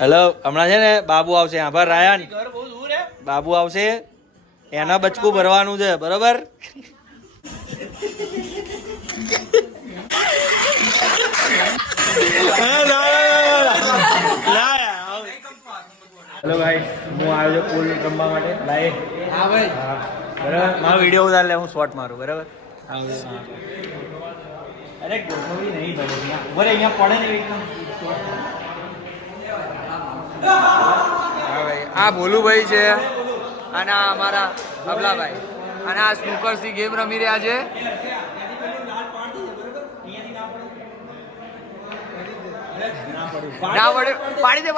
Hello, હમણાં છે ને બાબુ આવશે. આભાર રાયન, બાબુ આવશે, એના બચકું ભરવાનું છે, બરોબર? હેલો ભાઈ, હું આવ્યો છું પુલ રમવા માટે. લાઈવ. હા ભાઈ. હા બરાબર, મારો વિડીયો ઉતાર લે, હું શોર્ટ મારું, બરાબર? અરે ગોઠવી નહીં ભાઈ, અહીંયા પડે ને એકદમ. આ ભોલુભાઈ છે અને આ અમારા અબલાભાઈ અને આ સ્નૂકર્સની ગેમ રમી રહ્યા છે. ના પડે, પાડી દે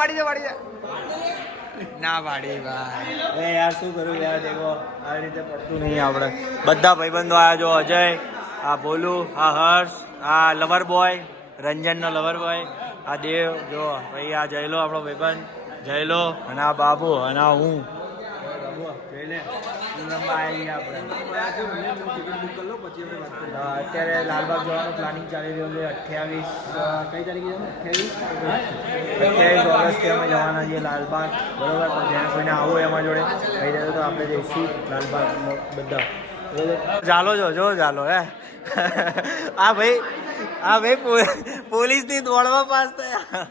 ના પાડી ભાઈ. યાર શું કરું યાર, દેખો આવી રીતે પડતું નહીં આપણે. બધા ભાઈબંધો આયા જો, અજય, આ ભોલુ, આ હર્ષ, આ લવર બોય, રંજનનો લવર બોય, આ દેવ, જો ભાઈ આ જયલો આપણો ભાઈબંધ જયલો, અને આ બાબુ, અને આ હું. અત્યારે લાલબાગ જવાનું પ્લાનિંગ ચાલી રહ્યું છે. 28 કઈ તારીખે જવાનું? 28 ઓગસ્ટે અમે જવાના છીએ લાલબાગ, બરોબર? તો જેને કોઈને આવું એમાં જોડે કહી દેજો તો આપણે જઈશું લાલબાગ બધા. ચાલો જો ચાલો હે. આ ભાઈ પોલીસની દોડમાં પાસ થયા.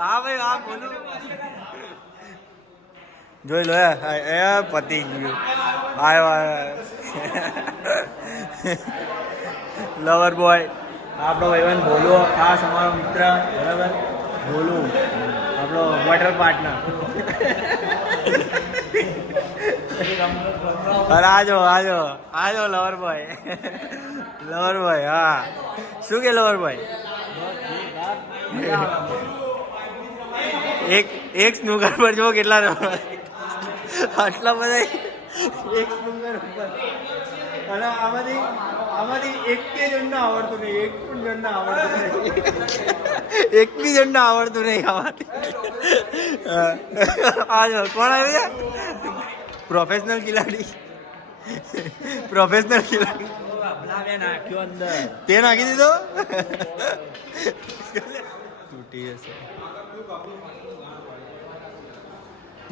હા ભાઈ, આ બોલું જોઈ લો. એ પતી ગયું. આવ્યો લવર બોય, આપણો ભાઈબંધ ભોલો, ખાસ અમારો મિત્ર, બરાબર? ભોલુ આપણો વોટર પાર્ટનર. અરે આજો લવર બોય. હા, શું કે લવર બોય? એક સ્નૂકર પર જો કેટલા રમવા, આટલા બધા એક સ્નૂકર ઉપર. અને આમાંથી એક કે જણને આવડતું નહીં, એક પણ જણને આવડતું નહીં, એક બી જણને આવડતું નહીં આમાંથી. આજો કોણ આવ્યું? પ્રોફેશનલ ખેલાડી. તે નાખી દીધો. તૂટી જશે.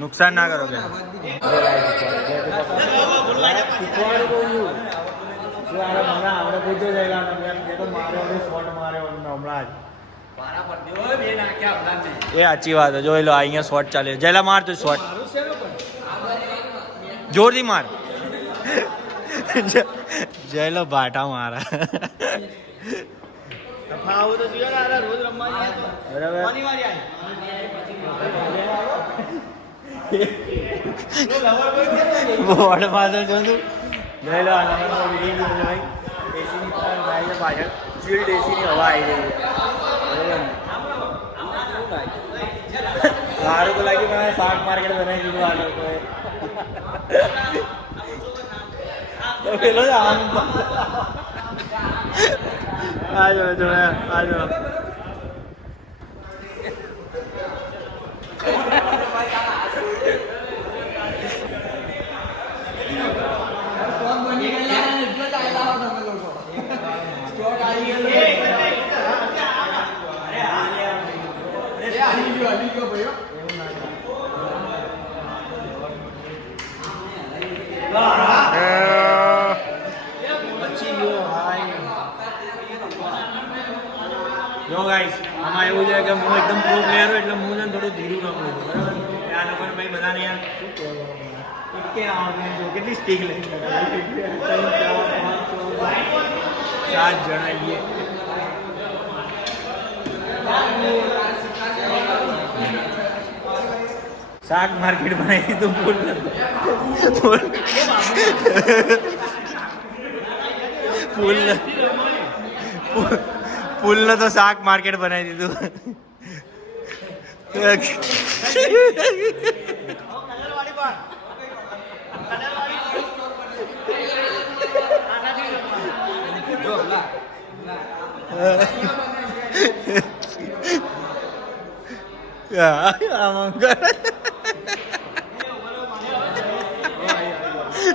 નુકસાન ના કરો કે એ સાચી વાત. જોઈ લો, અહીંયા શોર્ટ ચાલે. જેલા માર તું શોર્ટ, જોરથી માર. જેલો ભાટા મારા. બોર્ડ પાછળ જો તું જોઈ લો. પાછળ ચીલ્ડ એસીની હવા આવી રહી છે. સારું તો લાગ્યું, મને શાક માર્કેટ બનાવી દીધું આ લોકોએ. પેલો જ આમ આજો. જો ગાઈસ, આમાં એવું છે કે હું એકદમ પ્રો પ્લેયર હોય એટલે હું છે ને થોડું ધીરું રમું છું, બરાબર? આ લોકોને ભાઈ બધાને યાર શું કહેવાનું, જો કેટલી સ્ટીક લઈને 7 જણા છીએ. શાક માર્કેટ બનાવી દીધું. પુલ ને તો શાક માર્કેટ બનાવી દીધું.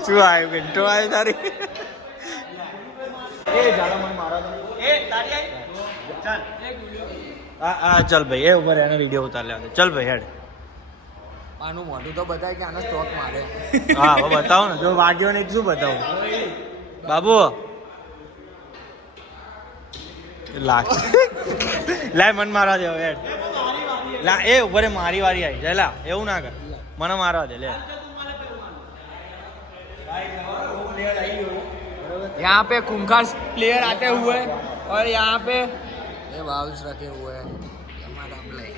શું આવ્યું ઘંટો આવ્યો તારી હા ચલ ભાઈ એ ઉપર એનો વિડીયો ઉતાર લેવા ચલ ભાઈ હેડ આનું મોઢું તો બતાય કે આનો સ્ટોક મારે હા હવે બતાવો ને જો વાગ્યો ને શું બતાવું બાબુ લાગશે લાય મન મારવા દે હેડ લા એ ઉપર મારી વારી આવી જાય લા એવું ના કર મને મારવા દે લે यहाँ पे खूंखार प्लेयर आते हुए और यहाँ पे ये बाउल्स रखे हुए हैं हमारा अप्लाई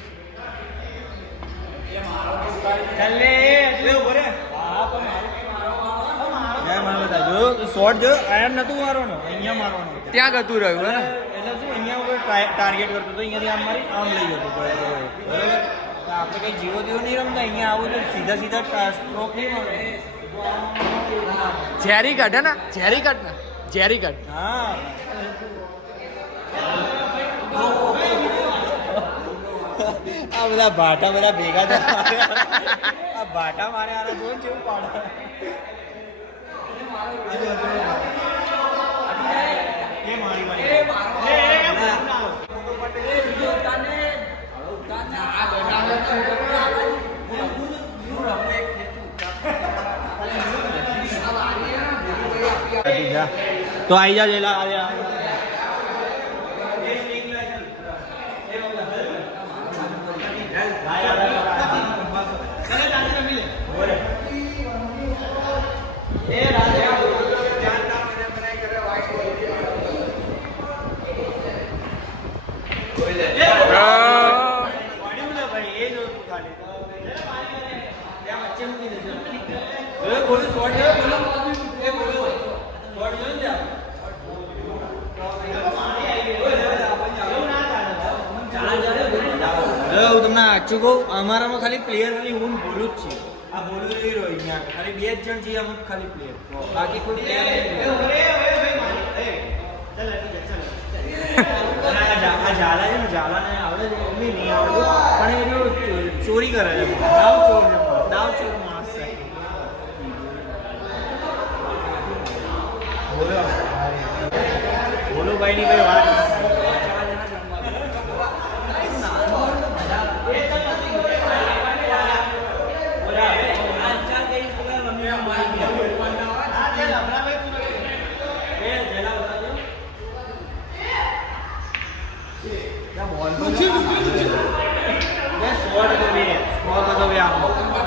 શોર્ટ જો આયમ નતું મારવાનું અહીંયા મારવાનું ત્યાં ગતું રહ્યું હે એટલે શું અહીંયા ઉપર ટાર્ગેટ કરતો હતો અહીંયાથી આમ મારી આમ લઈ જતો બરાબર આપણે કઈ જીવો જીવો નહીં રમતા અહીંયા આવું તો સીધા સીધા સ્ટ્રોક નહીં મારવાનો જેરી કટ હે ને જેરી કટ ને જેરી કટ હા આ બધા ભાટા બધા ભેગા થયા આ ભાટા મારે આને જોઈ કેવું પાડે તો આઈ જા જેલા આવ્યા તમને સાચું કહું અમારામાં ખાલી પ્લેયર ખાલી હું બોલું જ છું આ બોલું એવી રહ્યો અહીંયા ખાલી 2 જ જણ છીએ અમુક ખાલી પ્લેયર બાકી કોઈ પ્લેયર આ ઝાલા છે ને ઝાલાને આવડે છે એમની નહીં આવડતું પણ એ ચોરી કરે છે દાવ ચોર માણસ છે બોલો ભાઈ ની ભાઈ વાત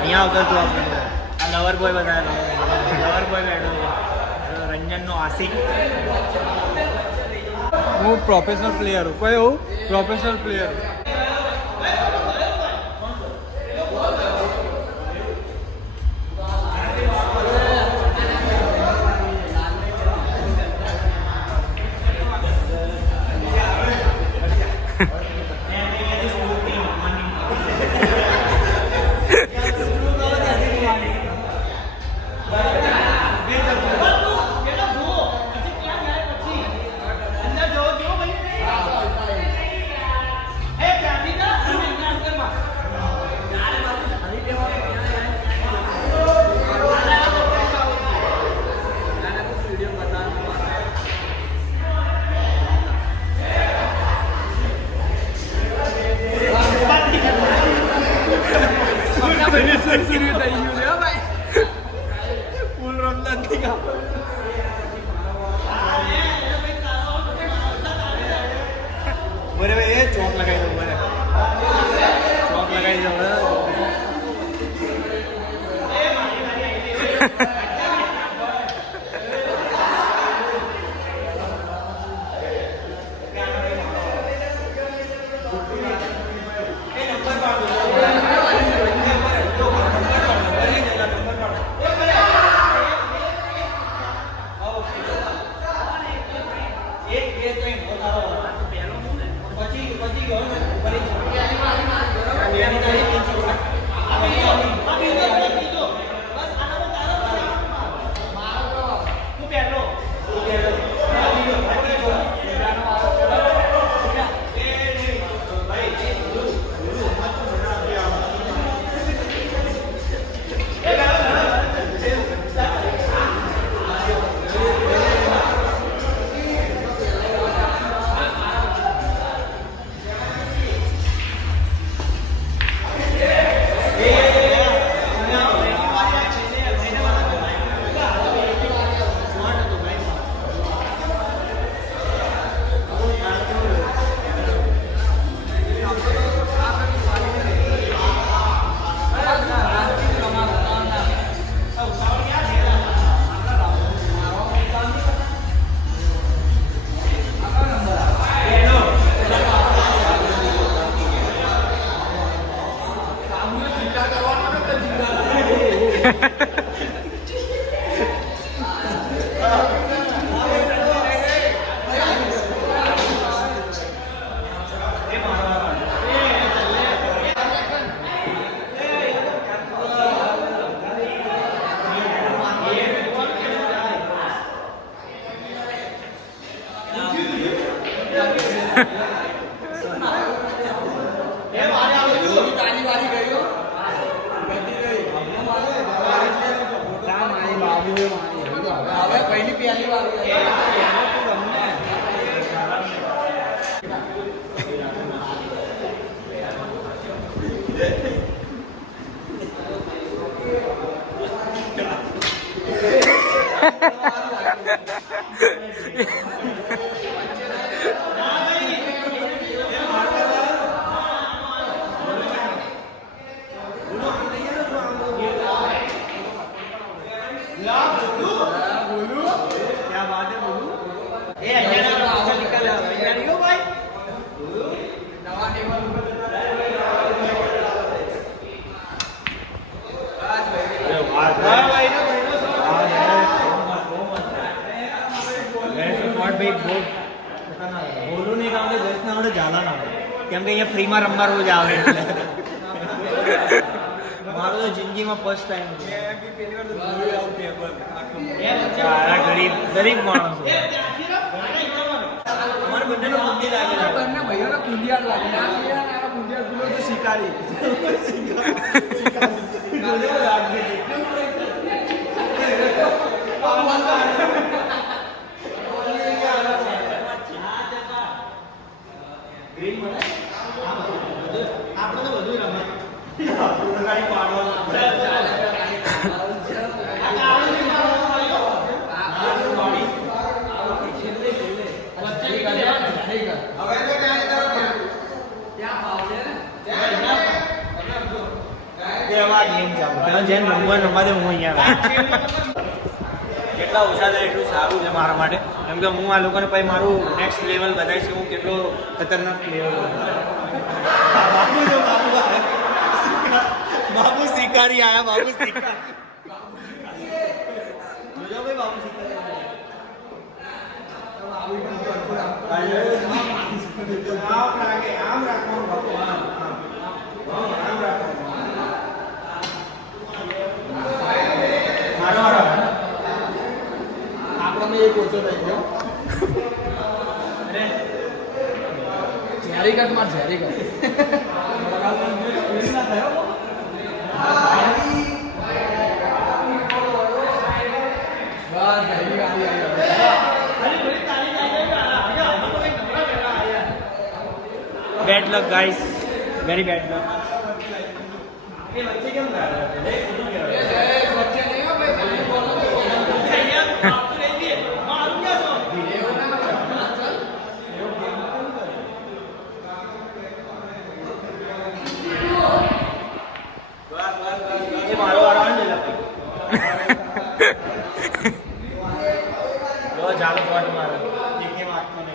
અહીંયા આવતો તું આપણે આ લવર બોય બતાવેલો લવર બોય બેઠો રંજનનો આશિક હું પ્રોફેશનલ પ્લેયર હું કયો હું પ્રોફેશનલ પ્લેયર બરાબર એ ચોક લગાવી દઉં બરાબર ચોક લગાવી દઉં બોલું નહીં કામ જશના આવડે ઝાલા ના આવડે કેમ કે અહીંયા ફ્રીમાં રમવા રોજ આવે એટલે મારું તો જિંદગીમાં ફર્સ્ટ ટાઈમ ગરીબ ગરીબ માણસ અમારે બંનેનો કુંડી લાગેલા બંને ભાઈઓને કુંડિયા લાગેલા કુંડિયા તો શિકારી આપણે તો બધું રમે જેમ રમવા રમવા દે હું અહીંયા કેટલા ઓછા થાય એટલું સારું છે મારા માટે કેમ કે હું આ લોકોને પછી મારું નેક્સ્ટ લેવલ બતાવીશ કે હું કેટલો ખતરનાક પ્લેયર બાબુ શિકારી આયા બાબુ શિકારી જોજો ભાઈ બાબુ શિકારી આમ રાખવાનું બાબુ આમ રાખવાનું આપણને એક ઓછો થઈ ગયો ઝેરી કટ માં ઝેરી કટ bad luck guys very bad luck એ વચ્ચે કેમ લાગે વચ્ચે નહીં હો ભાઈ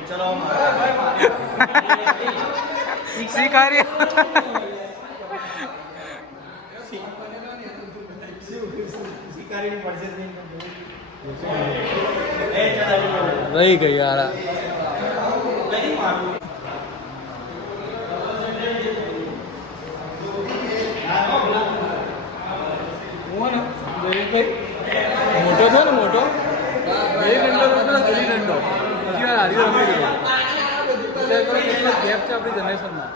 ચાલો ચલો શિકારી રહી ગઈ યાર મોટો છે ને મોટો ગેપ છે આપણી જનરેશનમાં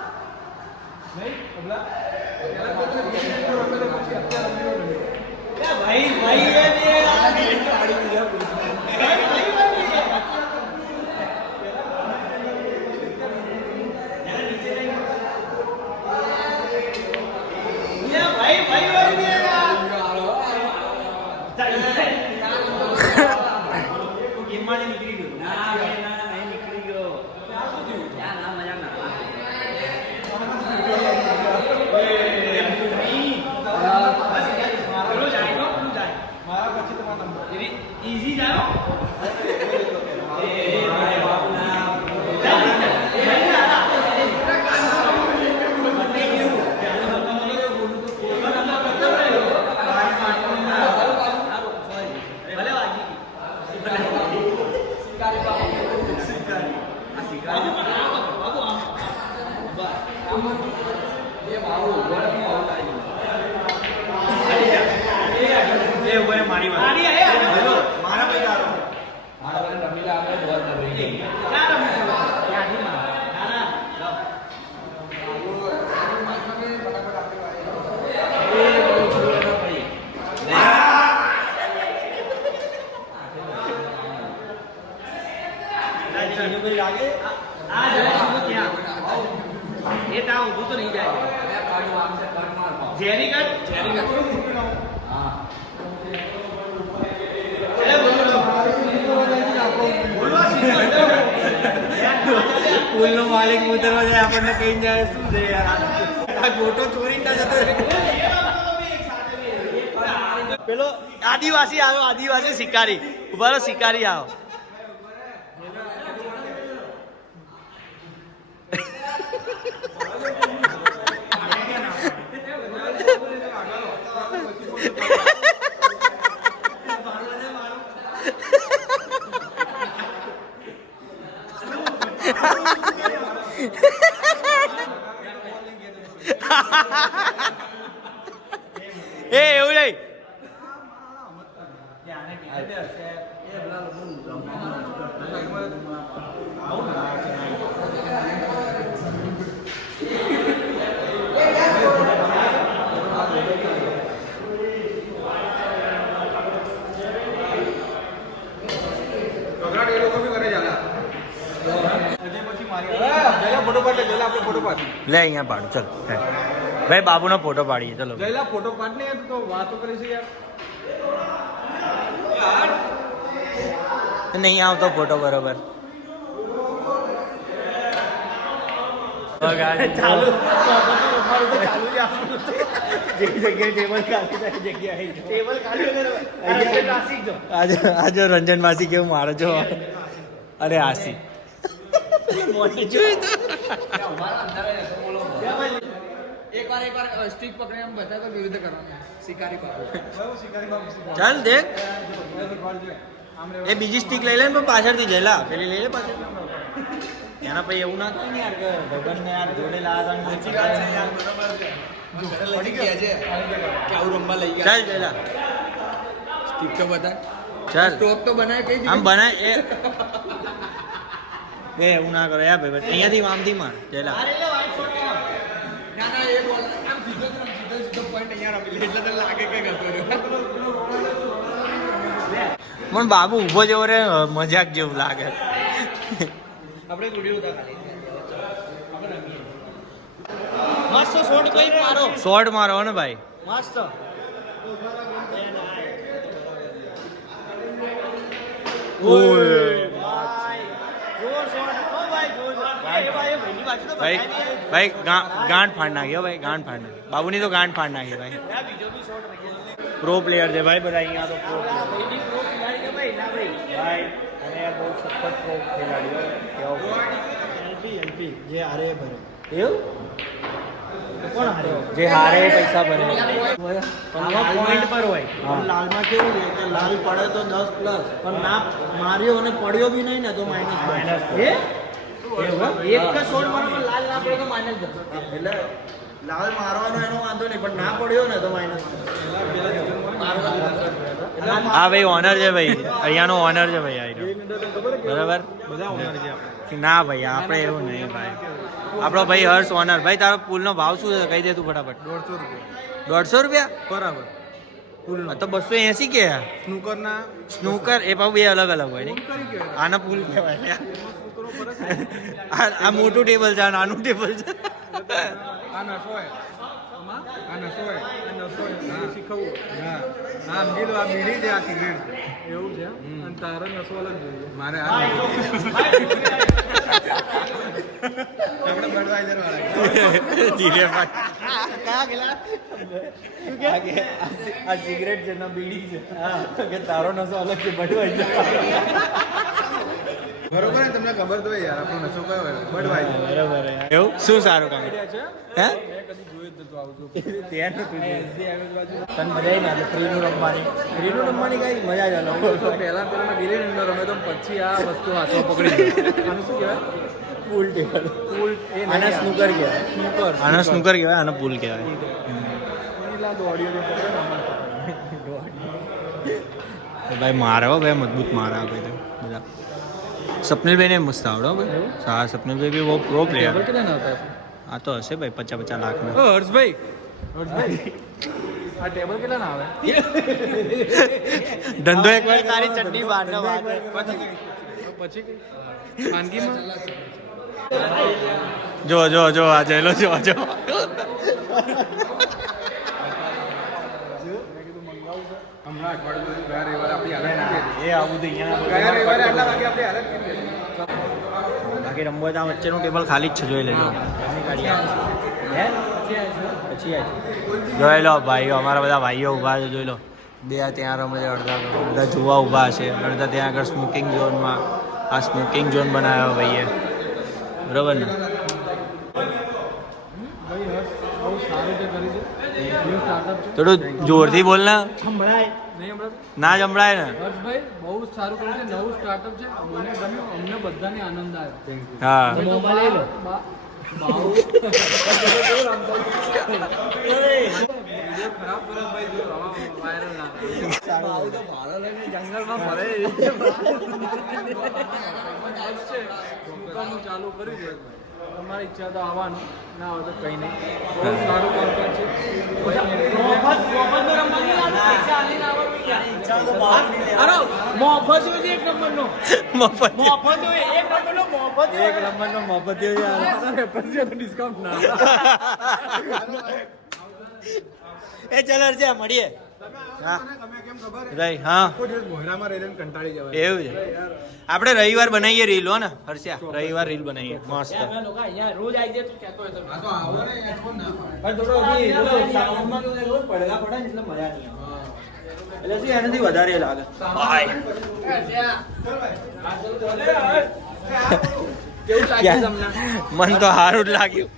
ઉધું તો નહીં જાય જેરી કટ હા પુલ નો માલિક ઉતરવા જાય આપણને કઈ જાય શું છે યાર આ ગોટો ચોરી ના જતો પેલો આદિવાસી આવ્યો, આદિવાસી શિકારી ઉભા રહો, શિકારી આવો. એ એવું નહીં લે અહીંયા પાડું ચલ ભાઈ બાબુનો ફોટો પાડીએ ચલો ફોટો પાડ ને તો વાતો કરી છે યાર નહીં આવતો ફોટો બરોબર ચાલુ આજે રંજન માસી કેવું મારો છો અરે આસી જોયું એક વાર સ્ટીક પકડીને આમ બતાવે તો વિરુદ્ધ કરવાનું શિકારી બાબુ ચાલ દેખ એ બીજી સ્ટીક લઈ લે ને પણ પાછળથી જઈલા પેલી લઈ લે પાછળ એના પછી એવું ના થાય ને યાર કે ભગવાન ને યાર જોડે લાવવાનું પડી ગયા છે કે આવું રમવા લઈ ગયા ચાલ જઈલા સ્ટીક તો બતા ચાલ સ્ટોક તો બનાય કઈ આમ બનાય એ એવું ના કરો યાર ભાઈ અહીંયાથી આમથી માર જઈલા ના ના એ બોલ આમ સીધો પોઈન્ટ અહીંયા રમી લે એટલે તો લાગે કે ગતો રહ્યો પણ બાબુ ઊભો જેવો રે મજાક જેવું લાગે આપણે વિડિયો ઉતાર ખાલી મસ્ત શોટ કઈ મારો શોટ મારો ને ભાઈ મસ્ત ઓય ભાઈ ભાઈ ગાંઠ ફાડ નાખ્યો ભાઈ ગાંઠ ફાડ નાખી બાબુની તો ગાંઠ ફાડ નાખી ભાઈ પ્રો પ્લેયર છે ભાઈ બધા અહીંયા તો પ્રો ભાઈ અને બહુ સખત પ્રો ખેલાડીઓ એલપી જે હારે ભરે એવું કોણ હાર્યો જે હારે એ પૈસા ભરે પોઈન્ટ પર હોય પણ લાલમાં કેવું છે કે લાલ પડે તો 10 પ્લસ પણ ના માર્યો અને પડ્યો બી નહીં ને તો માઇનસ એ એક જ શોટ મારવામાં લાલ ના પડ્યો તો માઇનસ 10 એટલે લાલ મારવાનો એનો વાંધો નહીં પણ ના પડ્યો ને તો માઇનસ હા ભાઈ ઓનર છે ભાઈ અહીંયાનો ઓનર છે ભાઈ આ બરાબર બધા ઓનર છે ના ભાઈ આપણે એવું નહીં ભાઈ આપણો ભાઈ હર્ષ ઓનર ભાઈ તારો પુલનો ભાવ શું છે કહી દે તું ફટાફટ 150 રૂપિયા બરાબર તો 280 કે સ્નૂકર એ પાછું બે અલગ અલગ હોય નહીં આના પુલ કહેવાય આ મોટું ટેબલ છે આ નાનું ટેબલ છે એવું છે અને તારો નસો અલગ જોઈએ મારે બડવાઈઝર વાળા ધીરે આ સિગરેટ છે ના બીડી છે કે તારો નસો અલગ છે બડવાઈઝર બરોબર ને તમને ખબર તો હોય યાર આપણો નસો કયો હોય બડવાઈઝર બરાબર એવું શું સારું કામ હે તને મજા આવી ને ફ્રીનું રમવાની કઈ મજા જ અલગ પહેલા ગિલી ડંડો રમે તો પછી આ વસ્તુ હાથમાં પકડી આનું શું કહેવાય પુલ ટેબલ પુલ આના સ્નૂકર કહેવાય આનો સ્નૂકર કહેવાય આનો પુલ કહેવાય ભાઈ મારે હો ભાઈ મજબૂત મારે ભાઈ તો બધા સપનિલભાઈ ને મસ્ત આવડો ભાઈ હા સપનિલભાઈ બી બહુ પ્રો પ્લેયર આ તો હશે ભાઈ 50 લાખ નો હર્ષભાઈ આ ટેબલ કેટલા ના આવે ધંધો એકવાર તારી ચડ્ડી બહાર ના વાત પછી ખાનગીમાં જો જો જો આ જયલો જો જો એ આવું તો બાકી રમવા ત્યાં વચ્ચેનું ટેબલ ખાલી જ છે, જોઈ લેજો. હે પછી જોઈ લો ભાઈઓ, અમારા બધા ભાઈઓ ઊભા છે, જોઈ લો. બે ત્યાં રમે છે, અડધા બધા જોવા ઊભા છે, અડધા ત્યાં આગળ સ્મોકિંગ ઝોનમાં. આ સ્મોકિંગ ઝોન બનાવ્યો ભાઈએ, બરોબર ને? થોડું જોરથી બોલ ને, ના સંભળાય ને. હર્ષભાઈ બહુ સારું કર્યું છે, નવું સ્ટાર્ટઅપ છે, મને ગમ્યું, અમને બધાને આનંદ આવ્યો. હા ખરાબ કરો ભાઈ, જો વાયરલ ના જંગલમાં ફરે ચાલુ કર્યું છે. તમારી ઈચ્છા તો આવવાનું, ના હોય તો કઈ નહીં. બહુ સારું કોન્ટેન્ટ છે. ડિસ્કાઉન્ટ ના એ ચાલ છે, મળીએ. હા રાઈટ, હા એવું છે. આપણે રવિવાર બનાવીએ રીલ, હો ને હર્ષ્યા? રવિવાર રીલ બનાવીએ મસ્ત. એનાથી વધારે લાગે. મન તો સારું જ લાગ્યું.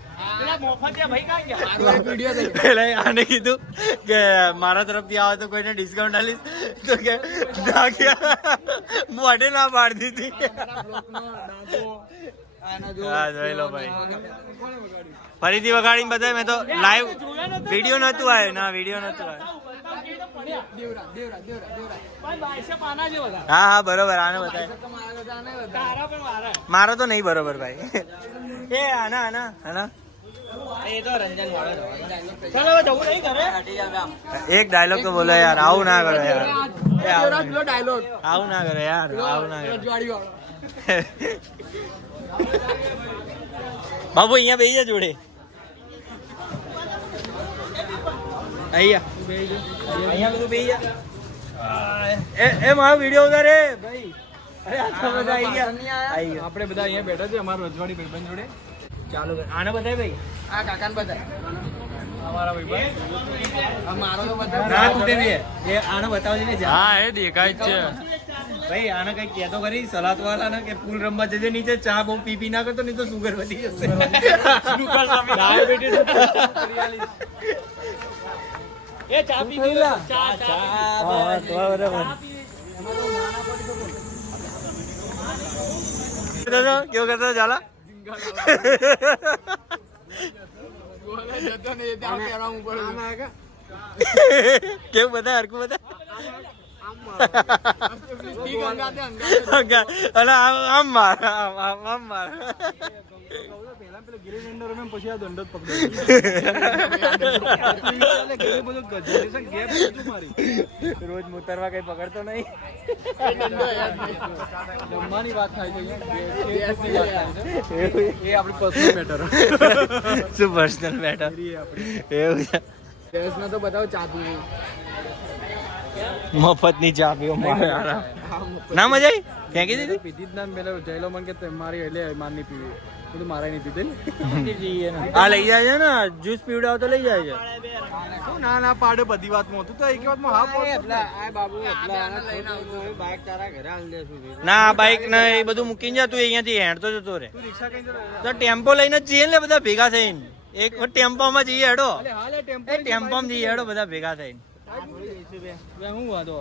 પેલા આને કીધું કે મારા તરફથી આવે તો કોઈને ડિસ્કાઉન્ટ આલીશ, તો કે મોઢે ના પાડી દીધી. હા જોઈ લો ભાઈ, ફરીથી વગાડીને બતાવે. મેં તો લાઈવ વિડીયો નતું આવ્યું, ના વિડીયો નતું આવ્યું. હા હા બરોબર, આને બતાવે. મારો તો નહીં બરોબર ભાઈ. એ આના આના આના એક ડાયલોગ તો બોલો યાર, આવું ના કરો યાર, આવું ના કરો યાર, આવું ના કરો. બાબુ અહીંયા બેહીએ જોડે, અહીંયા બધું બેહીએ. એ મારો વિડીયો ઉતારે ભાઈ. અરે આટલા બધા આવી ગયા. આપણે બધા અહીંયા બેઠા છે અમારા રજવાડી ભાઈબંધ જોડે. ચાલો આને બતાય ભાઈ, આ કાકાને બતાય, અમારા ભાઈબંધ. મારો તો બતાવ ના તૂટે બી એ આને બતાવજે ને. હા એ દેખાય જ છે ભાઈ આને કઈ કહેતો ખરી સલાત વાળાને કે પુલ રમવા જજે નીચે, ચા બહુ પી ના કરતો, નહીં તો સુગર વધી જશે. એ ચા પી ગઈ ચા કેવું કરતા ચાલા? કેવું બધા હરકું બધા અને આમ માર આમ માર. પછી આ દંડ રોજ મુતરવા કઈ પકડતો નહીં. જમવાની વાત થાય છે, એ આપણી પર્સનલ મેટર. શું પર્સનલ મેટર? એવું છે. તો બતાવો ચા પીવું. મફત ની ચા પીવો ના મજા આવી? ફેંકી દીધી? પીધી જ ના. પેલા જયલો મને કે મારી એટલે માર નહીં પીવી, બધું મારે નહીં પીધેલી. આ લઈ જાય છે ને, જ્યુસ પીવડાવ તો લઈ જાય છે. ના ના પાડે બધી વાતમાં હતું તો એક વાતમાં હા ના બાઈક ને એ બધું મૂકીને જા, તું અહીંયાથી હેડતો જતો રે. તો ટેમ્પો લઈને જ જઈએ ને બધા ભેગા થઈને. એક ટેમ્પોમાં જઈએ હેડો, એ ટેમ્પોમાં જઈએ હેડો બધા ભેગા થઈને. હું વાંધો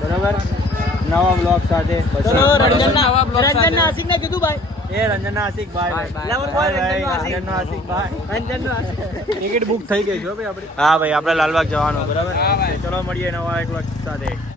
બરાબર, નવા બ્લોગ સાથે. રંજન આશિક ને કીધું ભાઈ, એ રંજન આશિક ભાઈ, રંજન આશિક ભાઈ. ટિકિટ બુક થઈ ગઈ છે ભાઈ આપણી. હા ભાઈ, આપણે લાલબાગ જવાનું. બરાબર, ચલો મળીએ નવા એક વખત સાથે.